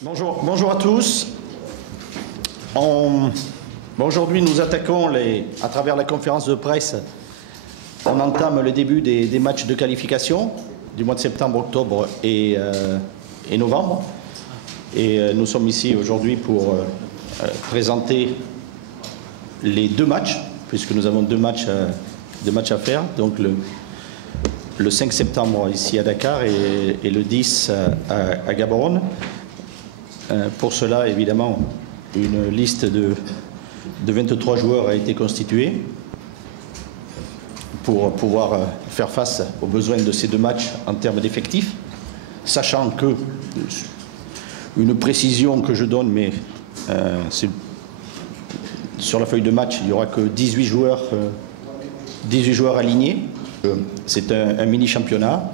Bonjour à tous. Aujourd'hui, nous attaquons, à travers la conférence de presse, on entame le début des matchs de qualification du mois de septembre, octobre et novembre. Et nous sommes ici aujourd'hui pour présenter les deux matchs, puisque nous avons deux matchs à faire. Donc le 5 septembre ici à Dakar et le 10 à Gaborone. Pour cela, évidemment, une liste de 23 joueurs a été constituée pour pouvoir faire face aux besoins de ces deux matchs en termes d'effectifs, sachant que, une précision que je donne, mais sur la feuille de match, il n'y aura que 18 joueurs alignés. C'est un mini-championnat.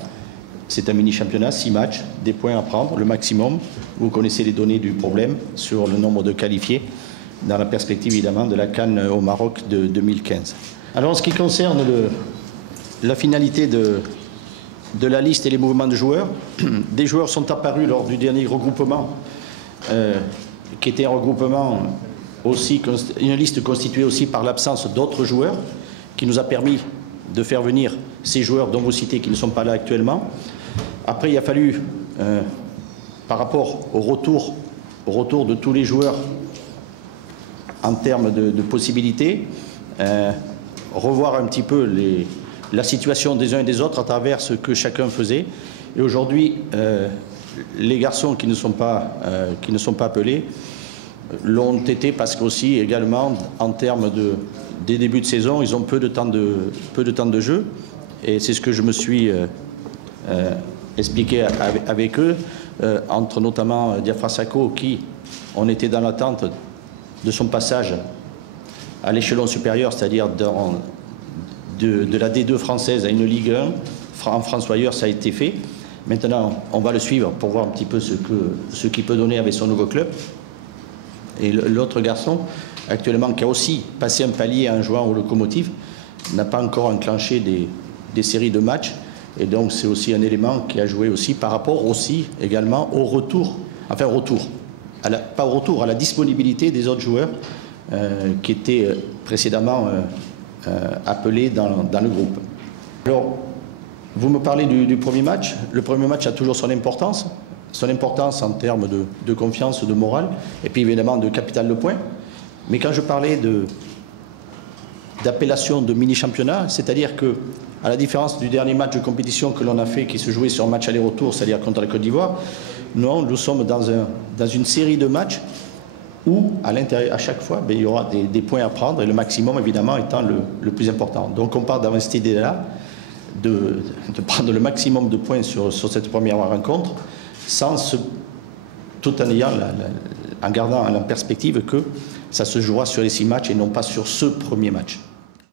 C'est un mini-championnat, 6 matchs, des points à prendre, le maximum. Vous connaissez les données du problème sur le nombre de qualifiés, dans la perspective évidemment de la CAN au Maroc de 2015. Alors en ce qui concerne la finalité de la liste et les mouvements de joueurs, des joueurs sont apparus lors du dernier regroupement, qui était un regroupement aussi, une liste constituée aussi par l'absence d'autres joueurs, qui nous a permis de faire venir ces joueurs dont vous citez qui ne sont pas là actuellement. Après, il a fallu, par rapport au retour de tous les joueurs en termes de possibilités, revoir un petit peu la situation des uns et des autres à travers ce que chacun faisait. Et aujourd'hui, les garçons qui ne sont pas appelés l'ont été parce qu'aussi également en termes des débuts de saison, ils ont peu de temps de jeu. Et c'est ce que je me suis expliqué avec eux, entre notamment Diafra Sakho, qui on était dans l'attente de son passage à l'échelon supérieur, c'est-à-dire de la D2 française à une Ligue 1. En France ou ailleurs, ça a été fait. Maintenant, on va le suivre pour voir un petit peu ce qu'il peut donner avec son nouveau club. Et l'autre garçon, actuellement, qui a aussi passé un palier en jouant au Locomotive, n'a pas encore enclenché des séries de matchs. Et donc, c'est aussi un élément qui a joué aussi par rapport aussi également au retour, pas au retour, à la disponibilité des autres joueurs qui étaient précédemment appelés dans le groupe. Alors, vous me parlez du premier match. Le premier match a toujours son importance en termes de confiance, de morale, et puis évidemment de capital de points. Mais quand je parlais d'appellation de mini-championnat, c'est-à-dire que, à la différence du dernier match de compétition que l'on a fait, qui se jouait sur un match aller-retour, c'est-à-dire contre la Côte d'Ivoire, nous sommes dans une série de matchs où, à l'intérieur, à chaque fois, il y aura des points à prendre, et le maximum, évidemment, étant le plus important. Donc on part dans cette idée-là de prendre le maximum de points sur cette première rencontre, tout en gardant en perspective que ça se jouera sur les 6 matchs et non pas sur ce premier match.